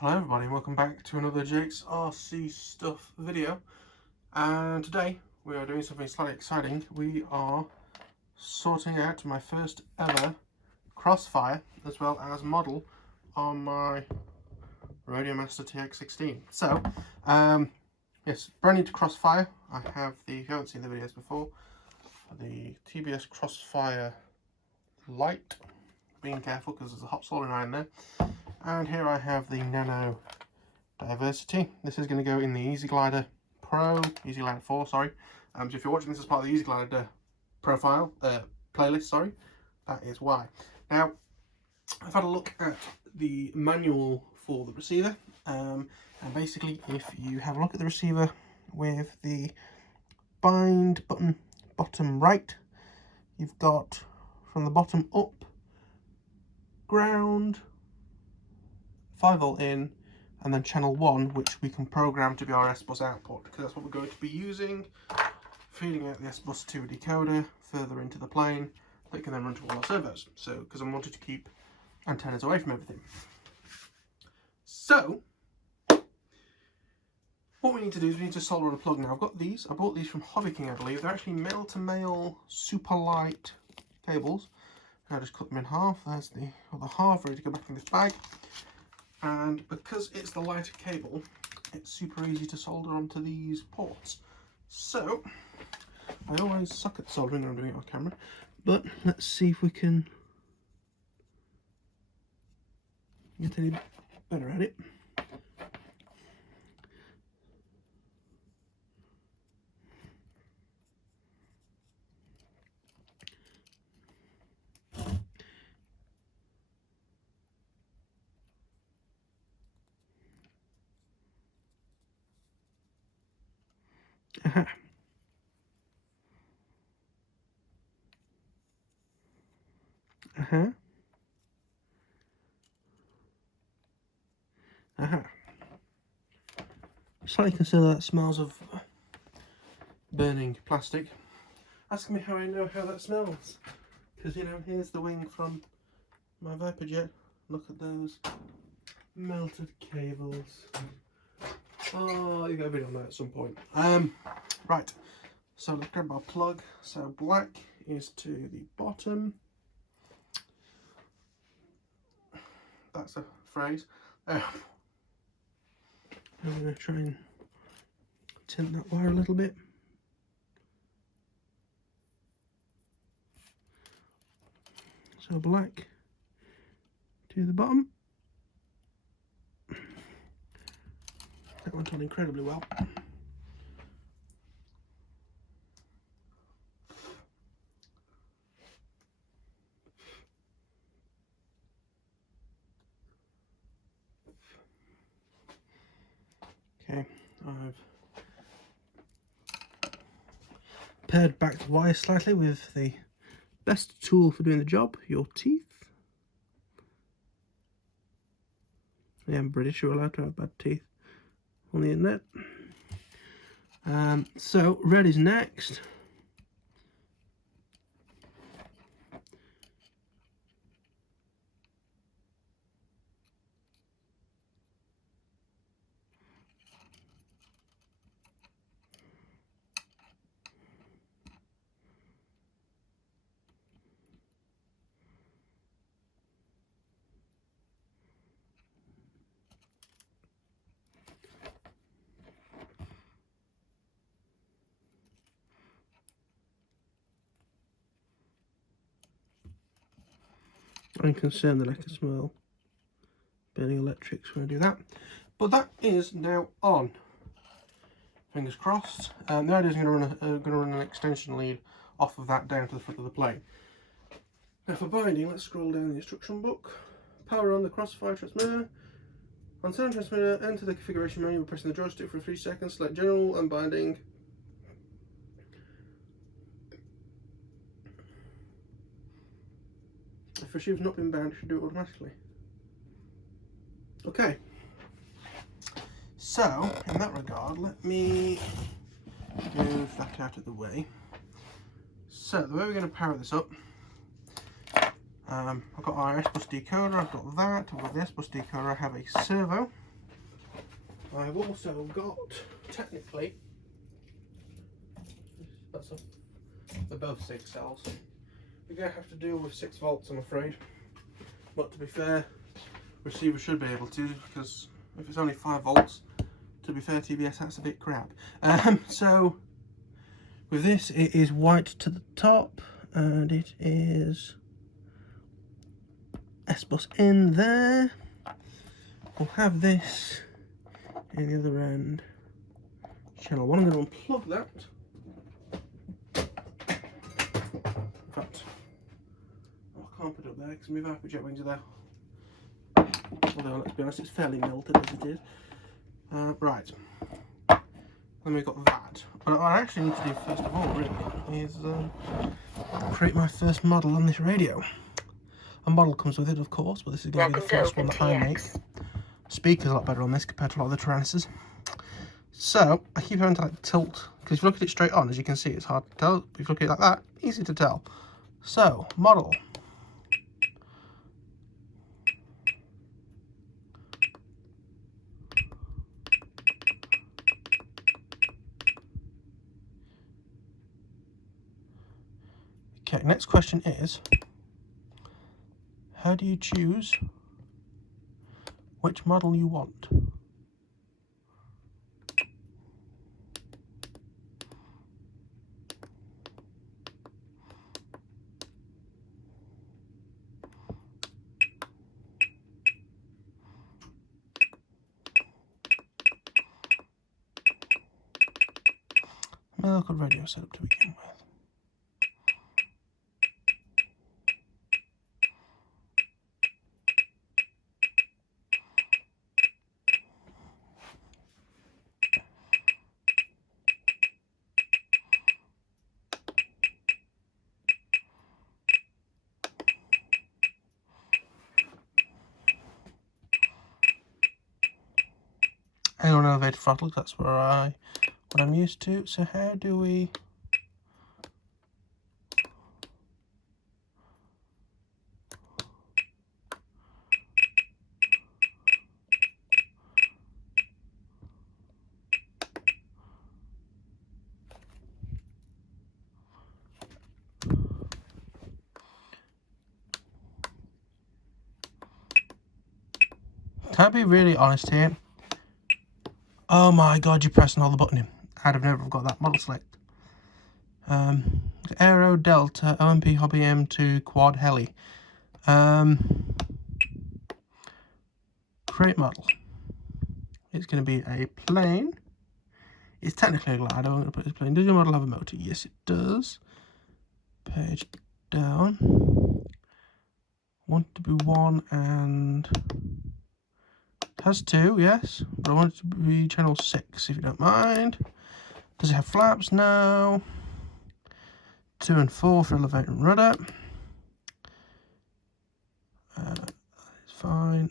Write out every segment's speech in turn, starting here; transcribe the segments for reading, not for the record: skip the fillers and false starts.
Hello everybody and welcome back to another Jake's RC Stuff video, and today we are doing something slightly exciting. We are sorting out my first ever Crossfire as well as model on my Radiomaster T16s. So yes, brand new to Crossfire. I have the, if you haven't seen the videos before, the TBS Crossfire light. Being careful because there's a hot soldering iron there. And here I have the Nano Diversity. This is going to go in the Easy Glider Pro, Easy Glider 4, sorry. So if you're watching this as part of the Easy Glider profile, playlist, sorry, that is why. Now, I've had a look at the manual for the receiver, and basically if you have a look at the receiver with the bind button bottom right, you've got from the bottom up, ground, 5V in, and then channel 1, which we can program to be our S-Bus output, because that's what we're going to be using, feeding out the S-Bus to a decoder further into the plane that can then run to all our servos. So, because I wanted to keep antennas away from everything. So, what we need to do is we need to solder on a plug. Now, I've got these. I bought these from Hobby King, I believe. They're actually male-to-male super light cables. I just cut them in half. There's the other half ready to go back in this bag. And because it's the lighter cable, it's super easy to solder onto these ports. So, I always suck at soldering when I'm doing it on camera, but let's see if we can get any better at it. Aha. Aha. Aha. Slightly concerned that smells of burning plastic. Ask me how I know how that smells. Because, you know, here's the wing from my Viper jet. Look at those melted cables. Oh, you got a video on that at some point. Right, so let's grab our plug. So black is to the bottom. That's a phrase. I'm going to try and tint that wire a little bit. So black to the bottom. That went on incredibly well. Okay, I've pared back the wire slightly with the best tool for doing the job, your teeth. I am British, you're allowed to have bad teeth on the internet. So red is next. I'm concerned that I can smell burning electrics when I do that. But that is now on. Fingers crossed. The idea is going to run an extension lead off of that down to the front of the plane. Now for binding, let's scroll down the instruction book. Power on the Crossfire transmitter. On sound transmitter, enter the configuration menu by pressing the joystick for 3 seconds. Select general and binding. If a shoe's not been bound, it should do it automatically. Okay. So, in that regard, let me move that out of the way. So, the way we're going to power this up, I've got our S-Bus decoder, I've got that, I've got the S-Bus decoder, I have a servo. I've also got, technically, they're both 6 cells. We're going to have to deal with 6 volts, I'm afraid. But to be fair, receiver should be able to, because if it's only 5 volts, to be fair, TBS, that's a bit crap. So with this, it is white to the top, and it is S bus in there. We'll have this in the other end. Channel 1, I'm going to unplug that. In fact, I can't put it up there because my Viper jet wings are there. Although, let's be honest, it's fairly melted as it is. Right. Then we've got that. What I actually need to do first of all, really, is create my first model on this radio. A model comes with it, of course, but this is going to be the first one that I make. Speaker's a lot better on this compared to a lot of the Tyrannuses. So, I keep having to like tilt, because if you look at it straight on, as you can see, it's hard to tell. But if you look at it like that, easy to tell. So, model. Okay, next question is, how do you choose which model you want? Look at radio setup to begin with. Aileron elevated throttle, that's what I'm used to. So how do we Can I be really honest here? Oh my god, you're pressing all the button in. I'd have never got that model select. Aero Delta OMP Hobby M2 Quad Heli. Create model. It's going to be a plane. It's technically a glider. I'm going to put this plane. Does your model have a motor? Yes, it does. Page down. Want it to be 1 and it has 2, yes, but I want it to be channel 6 if you don't mind. Does it have flaps? No. 2 and 4 for elevator and rudder. It's fine.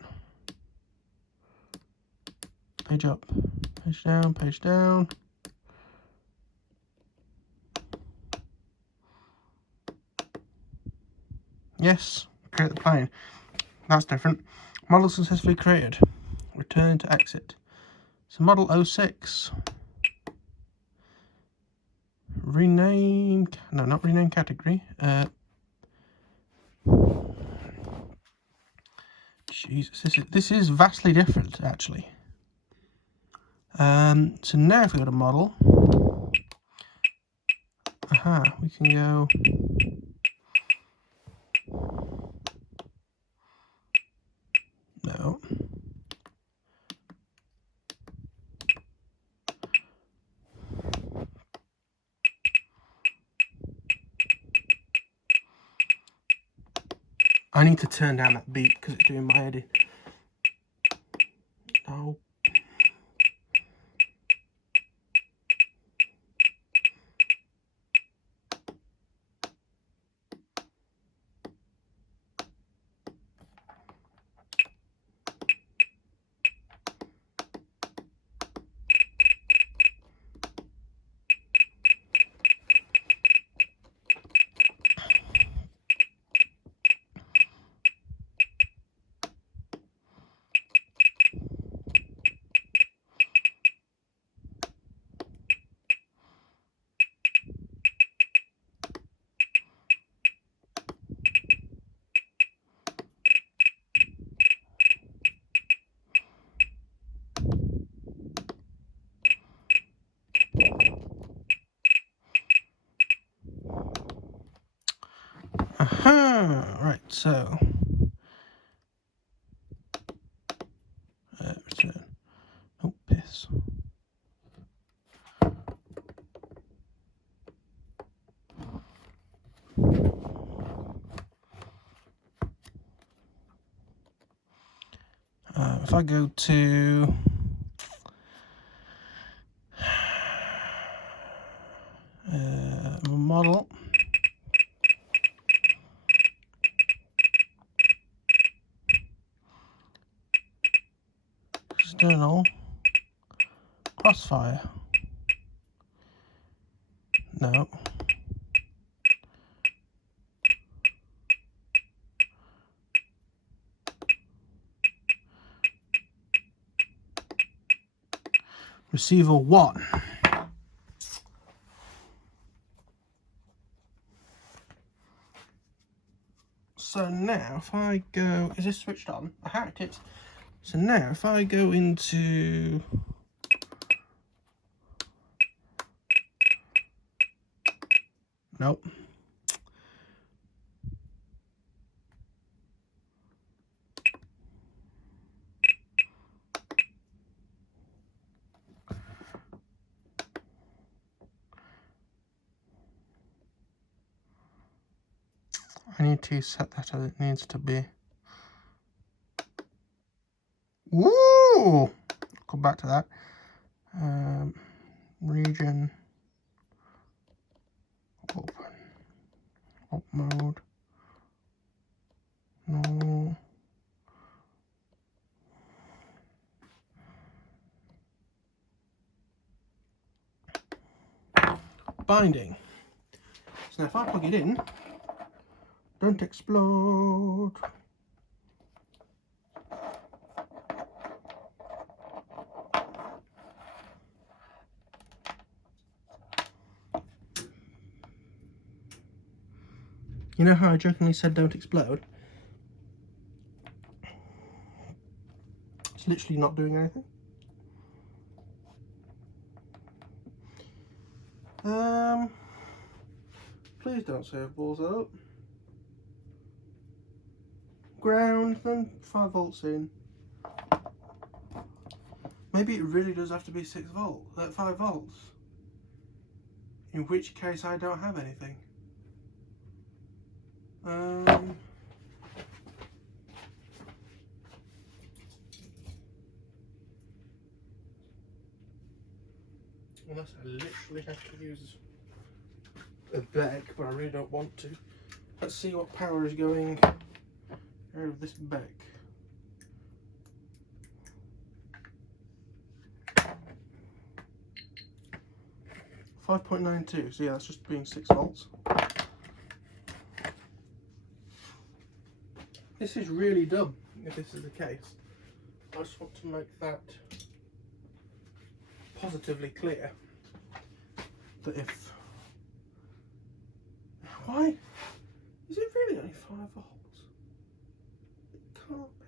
Page up, page down, page down. Yes, create the plane. That's different. Model successfully created. Return to exit. So model 06. Rename, no, not rename category. Jesus, this is vastly different actually. So now if we go to model, we can go. No. I need to turn down that beat because it's doing my head in. Oh. Aha! Right, so return. Oh, piss. If I go to model, external, Crossfire, no, receiver 1. So now if I go, is this switched on? Aha, it is. So now if I go into nope. I need to set that as it needs to be. Woo! Come back to that. Region. Open. Op mode. No. Binding. So now if I plug it in, don't explode. You know how I jokingly said don't explode? It's literally not doing anything. Please don't save balls up. Ground, then 5 volts in. Maybe it really does have to be 5 volts. In which case I don't have anything. Unless I literally have to use a beck, but I really don't want to. Let's see what power is going out of this beck. .92, so yeah, that's just being 6 volts. This is really dumb if this is the case. I just want to make that positively clear that if... Why? Is it really only 5 volts? It can't be.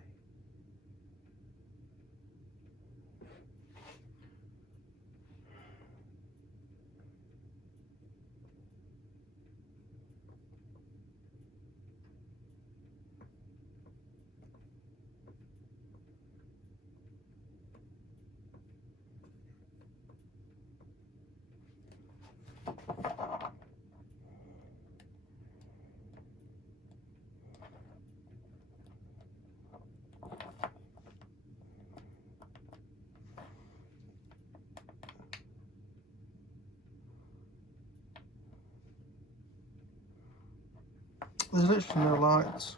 There's literally no lights.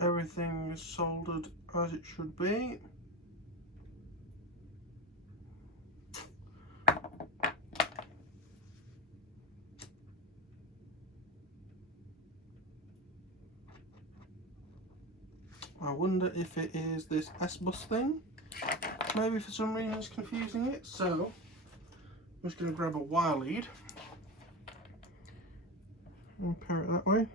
Everything is soldered as it should be. I wonder if it is this S-bus thing. Maybe for some reason it's confusing it. So I'm just going to grab a wire lead and pair it that way. .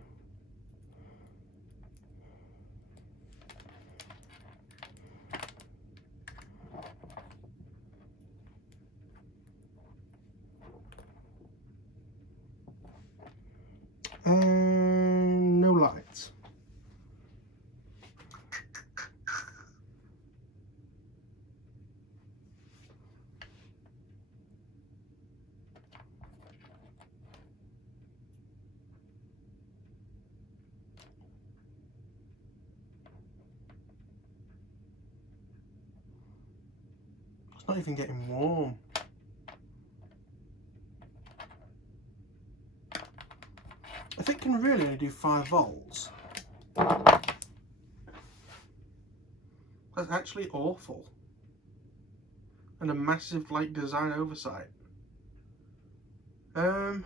not even getting warm. If it can really only do 5 volts, that's actually awful. And a massive like design oversight. Let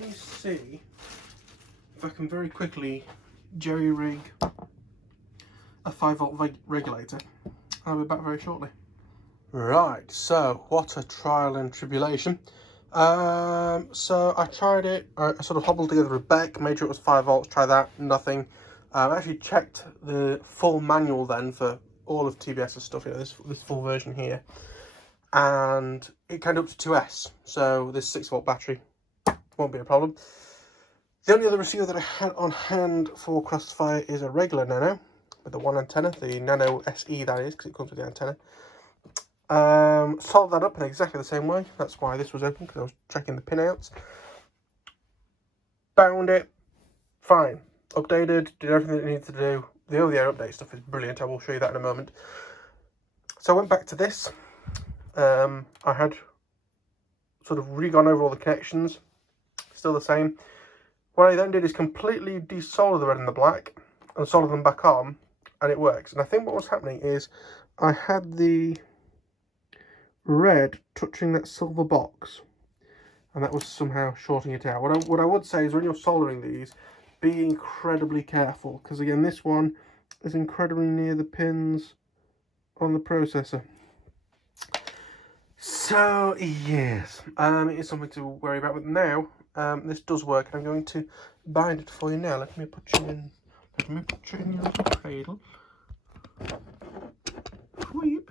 me see if I can very quickly jerry rig a 5 volt regulator. I'll be back very shortly. Right, so what a trial and tribulation. So I tried it, I sort of hobbled together a Beck, made sure it was 5 volts, try that, nothing. I actually checked the full manual then for all of TBS's stuff, you know, this full version here. And it came up to 2S, so this 6 volt battery won't be a problem. The only other receiver that I had on hand for Crossfire is a regular Nano, with the one antenna, the Nano SE that is, because it comes with the antenna. Soldered that up in exactly the same way, that's why this was open, because I was checking the pinouts. Bound it, fine. Updated, did everything it needed to do. The over-the-air update stuff is brilliant, I will show you that in a moment. So I went back to this. I had sort of re-gone over all the connections, still the same. What I then did is completely desolder the red and the black and solder them back on, and it works. And I think what was happening is I had the red touching that silver box, and that was somehow shorting it out. What I would say is when you're soldering these, be incredibly careful, because again this one is incredibly near the pins on the processor. So yes, it is something to worry about. But now this does work, and I'm going to bind it for you now. Let me put you in your little cradle. Sweep,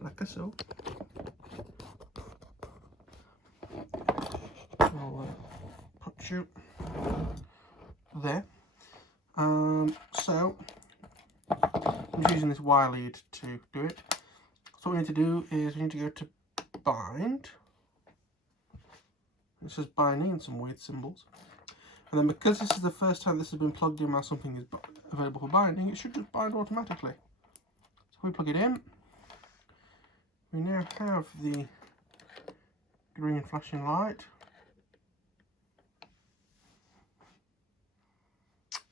like so. I'll put you there. So I'm just using this wire lead to do it. So what we need to do is we need to go to bind. It says binding and some weird symbols. And then because this is the first time this has been plugged in while something is available for binding, it should just bind automatically. So we plug it in. We now have the green flashing light.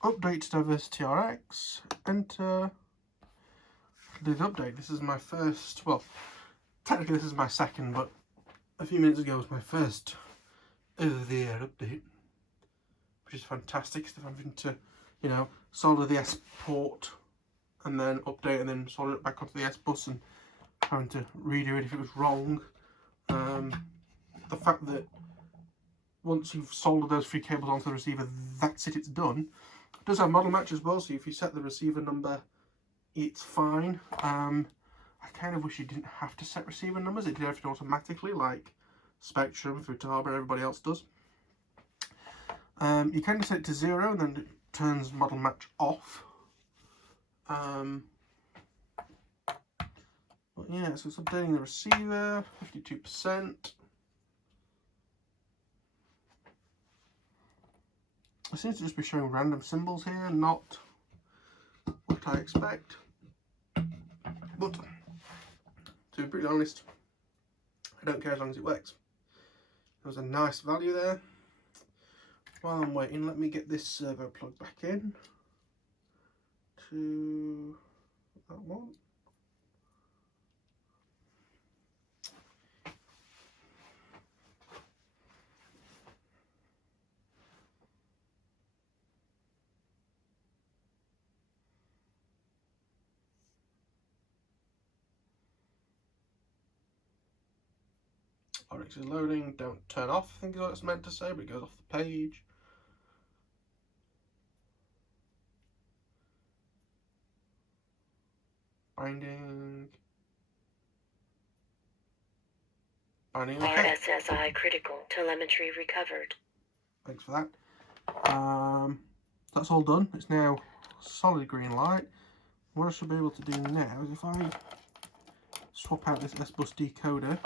Update to Diversity RX. Enter. Did update. This is my first, well, technically this is my second, but a few minutes ago was my first over-the-air update, which is fantastic. Instead of having to, you know, solder the S port and then update and then solder it back onto the S bus and having to redo it if it was wrong. The fact that once you've soldered those 3 cables onto the receiver, that's it, it's done. It does have model match as well, so if you set the receiver number, it's fine. I kind of wish you didn't have to set receiver numbers. It did everything automatically, like Spectrum through Tarbra, everybody else does. You can set it to 0 and then it turns model match off. But yeah, so it's updating the receiver, 52%. It seems to just be showing random symbols here, not what I expect. But to be brutally honest, I don't care as long as it works. There was a nice value there. While I'm waiting, let me get this servo plugged back in to that one. RX is loading, don't turn off, I think is what it's meant to say, but it goes off the page. Binding. Okay. RSSI critical telemetry recovered. Thanks for that. That's all done. It's now solid green light. What I should be able to do now is if I swap out this S-bus decoder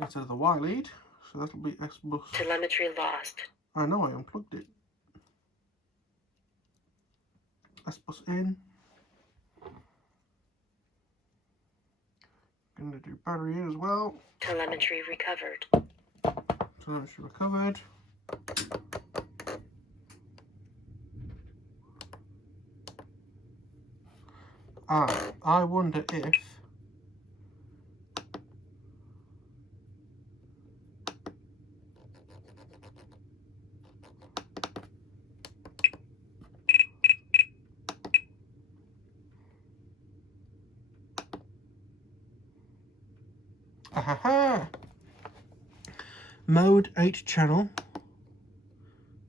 instead of the Y lead, so that'll be S-bus. Telemetry lost. I know I unplugged it. S-bus in. Going to do battery in as well. Telemetry recovered. Telemetry recovered. I wonder if mode 8 channel,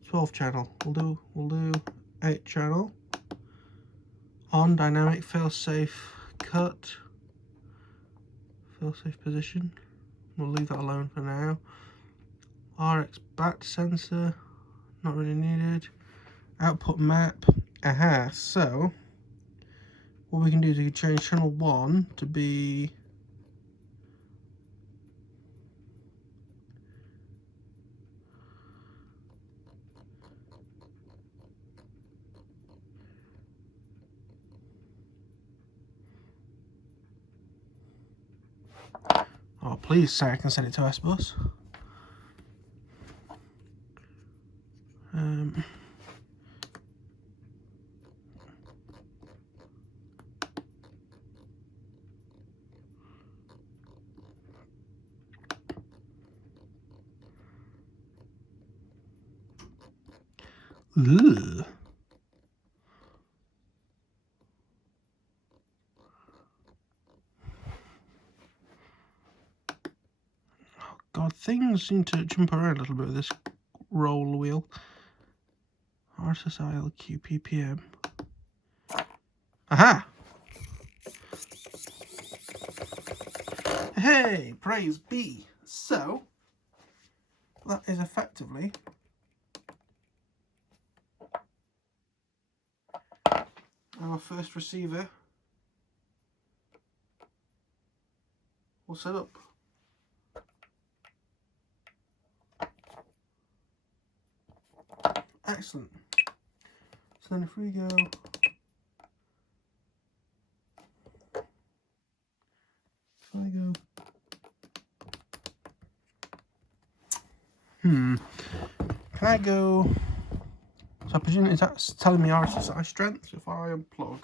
12 channel. We'll do 8 channel. On dynamic failsafe cut, failsafe position. We'll leave that alone for now. RX bat sensor, not really needed. Output map. So what we can do is we can change channel 1 to be oh, please say I can send it to S-Bus. Ugh. Oh God, things seem to jump around a little bit with this roll wheel. RSSI LQ PPM. Aha! Hey, praise be. So that is effectively our first receiver all set up. Excellent. So then if we go can I go, so I presume is that telling me RSSI strength if I unplug?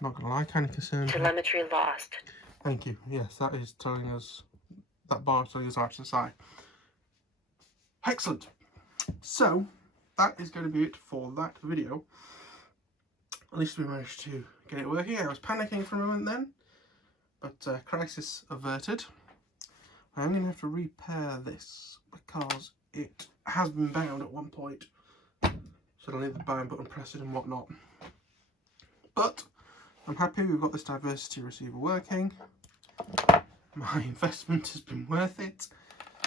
Not gonna lie, kind of concerned. Telemetry lost. Thank you. Yes, that is telling us, that bar is telling us RSSI. Excellent. So that is going to be it for that video. At least we managed to get it working. I was panicking for a moment then, but crisis averted. I'm going to have to repair this because it has been bound at one point, so I'll leave the bound button pressed and whatnot. But I'm happy we've got this diversity receiver working. My investment has been worth it,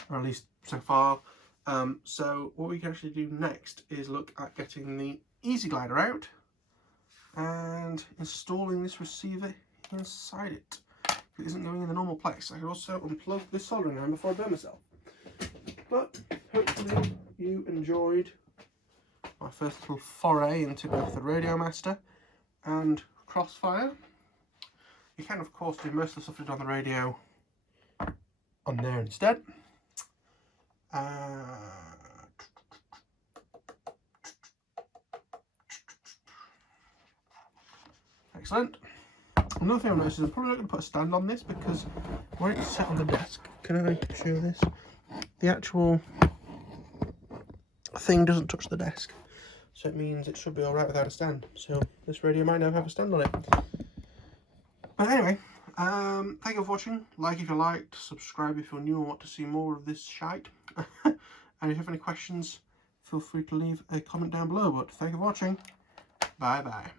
or at least so far. So what we can actually do next is look at getting the Easy Glider out and installing this receiver inside it. If it isn't going in the normal place, I can also unplug this soldering iron before I burn myself. But hopefully you enjoyed my first little foray into both the Radiomaster and Crossfire. You can of course do most of the stuff you did on the radio on there instead. Excellent. Another thing I've noticed is I'm probably not going to put a stand on this because when it's set on the desk, can I show this? The actual thing doesn't touch the desk, so it means it should be alright without a stand. So this radio might now have a stand on it. But anyway, thank you for watching. Like if you liked, subscribe if you're new and want to see more of this shite. And if you have any questions, feel free to leave a comment down below. But thank you for watching. Bye bye.